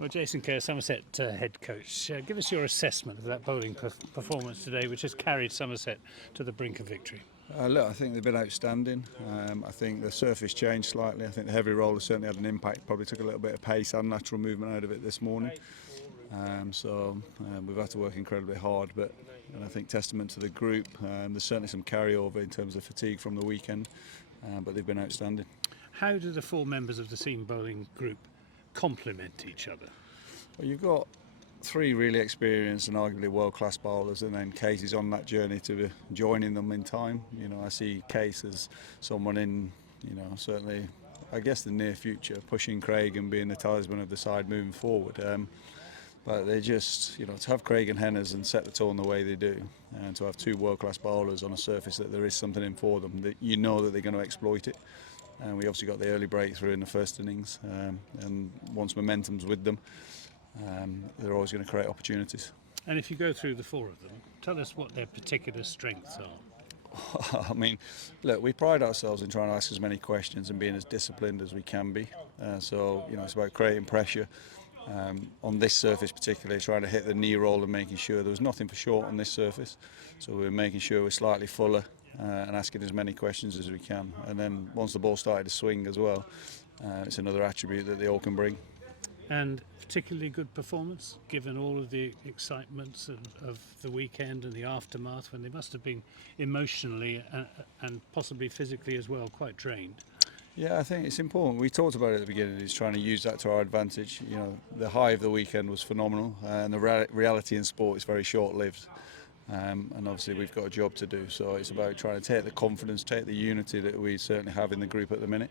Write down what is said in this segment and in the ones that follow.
Well, Jason Kerr, Somerset head coach, give us your assessment of that bowling performance today, which has carried Somerset to the brink of victory. Look, I think they've been outstanding. I think the surface changed slightly. I think the heavy roller certainly had an impact. Probably took a little bit of pace and natural movement out of it this morning. We've had to work incredibly hard, and I think testament to the group. There's certainly some carryover in terms of fatigue from the weekend, but they've been outstanding. How do the four members of the seam bowling group complement each other? Well, you've got three really experienced and arguably world-class bowlers, and then Case is on that journey to joining them in time. I see Case as someone in, certainly, I guess, the near future, pushing Craig and being the talisman of the side moving forward. But they just, to have Craig and Henners and set the tone the way they do, and to have two world-class bowlers on a surface that there is something in for them, that that they're going to exploit it. And we obviously got the early breakthrough in the first innings, and once momentum's with them, they're always going to create opportunities. And if you go through the four of them, tell us what their particular strengths are. I mean, look, we pride ourselves in trying to ask as many questions and being as disciplined as we can be. It's about creating pressure. On this surface particularly, trying to hit the knee roll and making sure there was nothing for short on this surface. So we're making sure we're slightly fuller and asking as many questions as we can. And then once the ball started to swing as well, it's another attribute that they all can bring. And particularly good performance, given all of the excitements of the weekend and the aftermath, when they must have been emotionally and possibly physically as well quite drained. Yeah, I think it's important. We talked about it at the beginning, is trying to use that to our advantage. The high of the weekend was phenomenal, and the reality in sport is very short-lived. And obviously we've got a job to do, so it's about trying to take the confidence, take the unity that we certainly have in the group at the minute,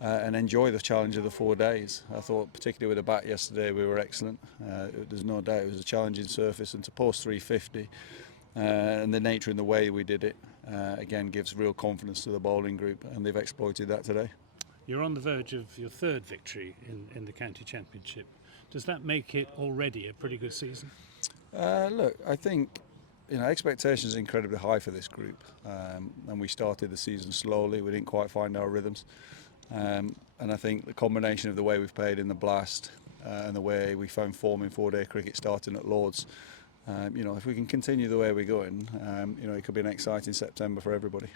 and enjoy the challenge of the 4 days. I thought particularly with the bat yesterday we were excellent. There's no doubt it was a challenging surface, and to post 350 and the nature and the way we did it again gives real confidence to the bowling group, and they've exploited that today. You're on the verge of your third victory in the county championship. Does that make it already a pretty good season? Look, I think expectations are incredibly high for this group, and we started the season slowly. We didn't quite find our rhythms, and I think the combination of the way we've played in the Blast and the way we found form in 4-day cricket starting at Lords, if we can continue the way we're going, it could be an exciting September for everybody.